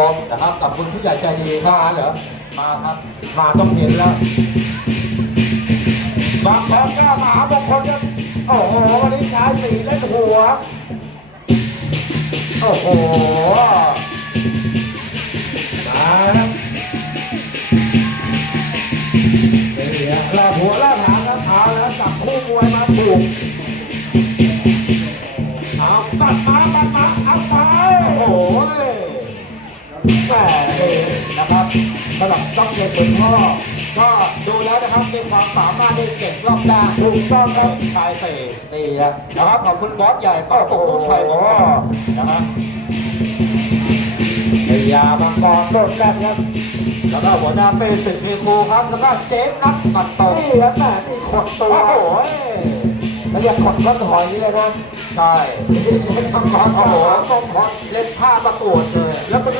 ผมนะครับกับคุณผู้ใหญ่ใจดีมาเหรอมาครับมาต้องเห็นแล้วบางคนก็มหางคลครับโอ้โหวันนี้ชายสีเล่นหัวโอ้โหมาครับนี่ฮะลาหัวลาหางครับเอาแล้วจับคู่มวยมาถูกเอาตัดมาตัดมาเอาไป โอ้โหแหม่นี่นะครับสำหรับต้องเกิดเป็นพ่อก็ดูแล้วนะครับมีความสามารถในเก่งรอบด้านถูกต้องครับชายเตะนี่นะนะครับขอบคุณบอสใหญ่ป้าตุกตุกชัยบอกนะครับพยามังกรโดนแรกครับแล้วก็หัวหน้าเป้สิทธิ์มีครูครับ แล้วก็เจ๊นัทตัดโตนี่ครับแม่นี่ขดตัวโอ้โหแล้วอย่าขดก้นหอยนี่เลยนะใช่มังกรโอ้โอ้โหโหต้มขดเล่นท่าประกวดเลยแล้วมัน